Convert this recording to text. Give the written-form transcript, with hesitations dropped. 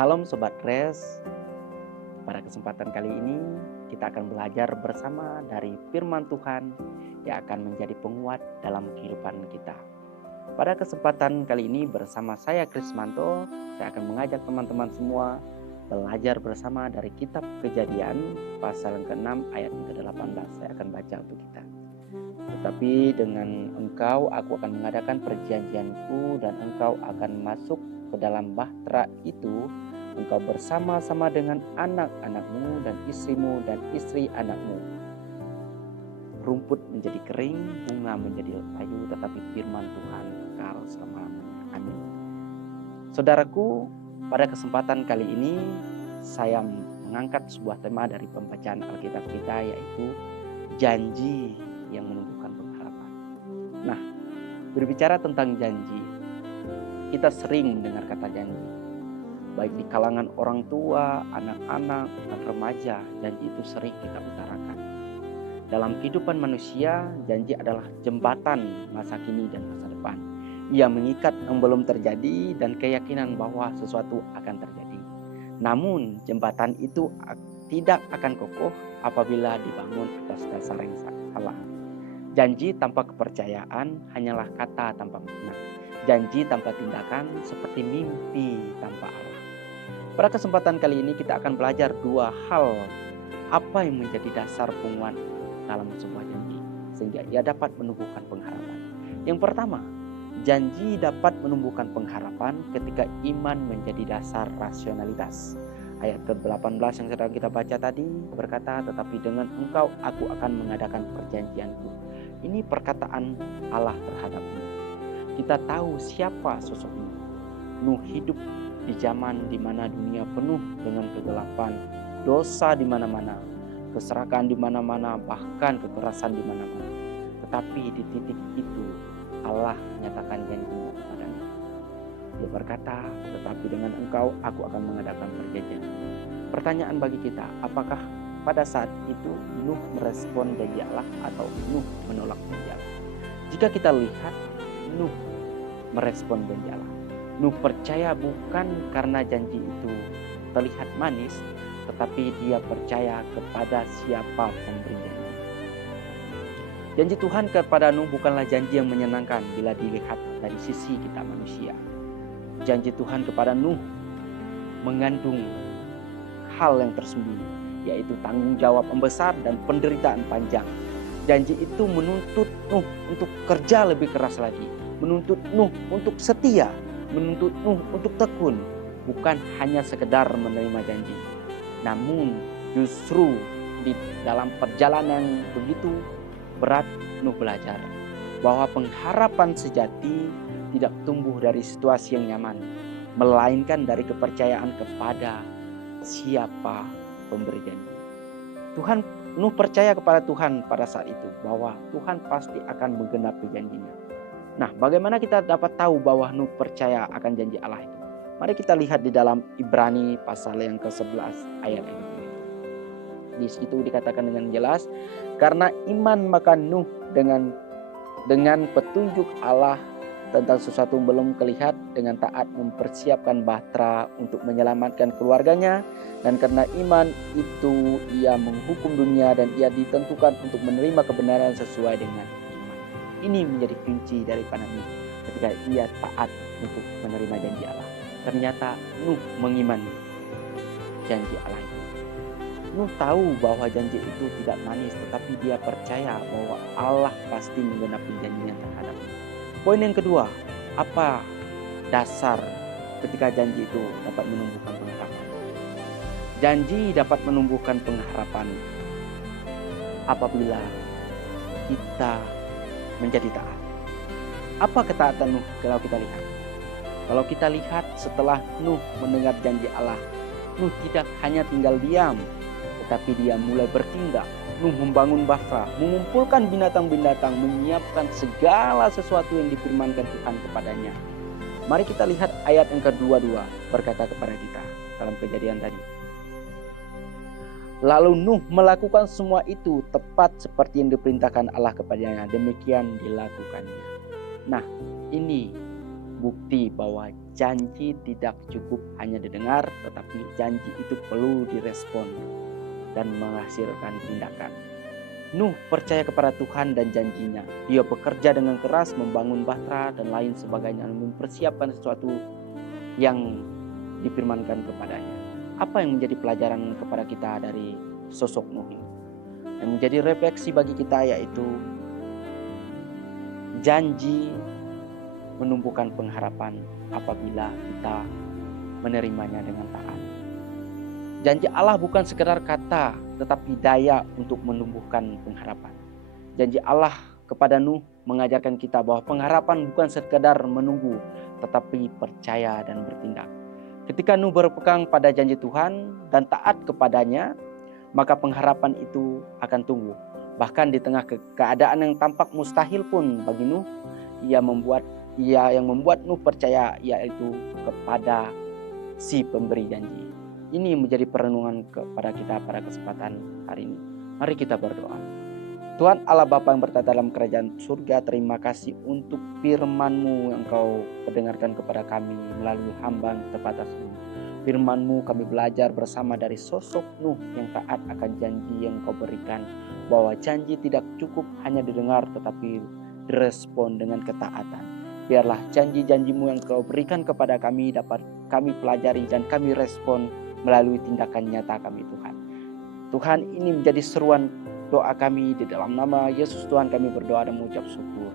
Salam Sobat Res. Pada kesempatan kali ini kita akan belajar bersama dari firman Tuhan yang akan menjadi penguat dalam kehidupan kita. Pada kesempatan kali ini bersama saya Krismanto, saya akan mengajak teman-teman semua belajar bersama dari kitab Kejadian pasal ke-6 ayat ke-18. Saya akan baca untuk kita. Tetapi dengan engkau aku akan mengadakan perjanjianku dan engkau akan masuk ke dalam bahtera itu, engkau bersama-sama dengan anak-anakmu dan istrimu dan istri anakmu. Rumput menjadi kering, bunga menjadi layu, tetapi firman Tuhan kekal selama-lamanya. Amin. Saudaraku, pada kesempatan kali ini saya mengangkat sebuah tema dari pembacaan Alkitab kita, yaitu janji yang menumbuhkan pengharapan. Nah, berbicara tentang janji, kita sering mendengar kata janji. Baik di kalangan orang tua, anak-anak, dan remaja, janji itu sering kita utarakan. Dalam kehidupan manusia, janji adalah jembatan masa kini dan masa depan. Ia mengikat yang belum terjadi dan keyakinan bahwa sesuatu akan terjadi. Namun, jembatan itu tidak akan kokoh apabila dibangun atas dasar yang salah. Janji tanpa kepercayaan hanyalah kata tanpa makna. Janji tanpa tindakan seperti mimpi tanpa arah. Pada kesempatan kali ini kita akan belajar dua hal apa yang menjadi dasar penguat dalam sebuah janji sehingga ia dapat menumbuhkan pengharapan. Yang pertama, janji dapat menumbuhkan pengharapan ketika iman menjadi dasar rasionalitas. Ayat ke-18 yang sedang kita baca tadi berkata, tetapi dengan engkau aku akan mengadakan perjanjianku. Ini perkataan Allah terhadap Nuh. Kita tahu siapa sosok Nuh. Nuh hidup di zaman di mana dunia penuh dengan kegelapan, dosa di mana-mana, keserakahan di mana-mana, bahkan kekerasan di mana-mana. Tetapi di titik itu Allah menyatakan janjinya kepada Nuh. Dia berkata, tetapi dengan engkau aku akan mengadakan perjanjian. Pertanyaan bagi kita, apakah pada saat itu Nuh merespon janji Allah atau Nuh menolak janji Allah? Jika kita lihat, Nuh merespon janji Allah. Nuh percaya bukan karena janji itu terlihat manis, tetapi dia percaya kepada siapa pemberi janji. Janji Tuhan kepada Nuh bukanlah janji yang menyenangkan bila dilihat dari sisi kita manusia. Janji Tuhan kepada Nuh mengandung hal yang tersembunyi, yaitu tanggung jawab yang besar dan penderitaan panjang. Janji itu menuntut Nuh untuk kerja lebih keras lagi, menuntut Nuh untuk setia, menuntut Nuh untuk tekun, bukan hanya sekedar menerima janji. Namun justru di dalam perjalanan begitu berat, Nuh belajar bahwa pengharapan sejati tidak tumbuh dari situasi yang nyaman, melainkan dari kepercayaan kepada siapa pemberi janji. Nuh percaya kepada Tuhan pada saat itu bahwa Tuhan pasti akan menggenapi janjinya. Nah, bagaimana kita dapat tahu bahwa Nuh percaya akan janji Allah itu? Mari kita lihat di dalam Ibrani pasal yang ke-11 ayat yang ke-7. Di situ dikatakan dengan jelas, karena iman maka Nuh dengan petunjuk Allah tentang sesuatu yang belum kelihatan, dengan taat mempersiapkan bahtera untuk menyelamatkan keluarganya, dan karena iman itu ia menghukum dunia dan ia ditentukan untuk menerima kebenaran sesuai dengan iman. Ini menjadi kunci daripada Nuh ketika ia taat untuk menerima janji Allah. Ternyata Nuh mengimani janji Allah itu. Nuh tahu bahwa janji itu tidak manis, tetapi dia percaya bahwa Allah pasti menggenapi janjinya terhadapnya. Poin yang kedua, apa dasar ketika janji itu dapat menumbuhkan pengharapan? Janji dapat menumbuhkan pengharapan apabila kita menjadi taat. Apa ketaatan Nuh kalau kita lihat? Kalau kita lihat setelah Nuh mendengar janji Allah, Nuh tidak hanya tinggal diam, tetapi dia mulai bertindak. Nuh membangun bahtera, mengumpulkan binatang-binatang, menyiapkan segala sesuatu yang difirmankan Tuhan kepadanya. Mari kita lihat ayat yang ke-22 berkata kepada kita dalam Kejadian tadi. Lalu Nuh melakukan semua itu tepat seperti yang diperintahkan Allah kepadanya. Demikian dilakukannya. Nah, ini bukti bahwa janji tidak cukup hanya didengar, tetapi janji itu perlu direspon dan menghasilkan tindakan. Nuh percaya kepada Tuhan dan janjinya. Dia bekerja dengan keras membangun bahtera dan lain sebagainya, mempersiapkan sesuatu yang difirmankan kepadanya. Apa yang menjadi pelajaran kepada kita dari sosok Nuh ini? Yang menjadi refleksi bagi kita yaitu janji menumbuhkan pengharapan apabila kita menerimanya dengan taat. Janji Allah bukan sekedar kata, tetapi daya untuk menumbuhkan pengharapan. Janji Allah kepada Nuh mengajarkan kita bahwa pengharapan bukan sekedar menunggu, tetapi percaya dan bertindak. Ketika Nuh berpegang pada janji Tuhan dan taat kepadanya, maka pengharapan itu akan tumbuh. Bahkan di tengah keadaan yang tampak mustahil pun bagi Nuh, yang membuat Nuh percaya yaitu kepada si pemberi janji. Ini menjadi perenungan kepada kita pada kesempatan hari ini. Mari kita berdoa. Tuhan Allah Bapa yang bertata dalam kerajaan surga, terima kasih untuk firman-Mu yang Kau perdengarkan kepada kami melalui hamba yang terbatas ini. Firman-Mu kami belajar bersama dari sosok Nuh yang taat akan janji yang Kau berikan, bahwa janji tidak cukup hanya didengar tetapi direspon dengan ketaatan. Biarlah janji-janji-Mu yang Kau berikan kepada kami dapat kami pelajari dan kami respon melalui tindakan nyata kami Tuhan. Tuhan, ini menjadi seruan doa kami di dalam nama Yesus Tuhan kami berdoa dan mengucap syukur.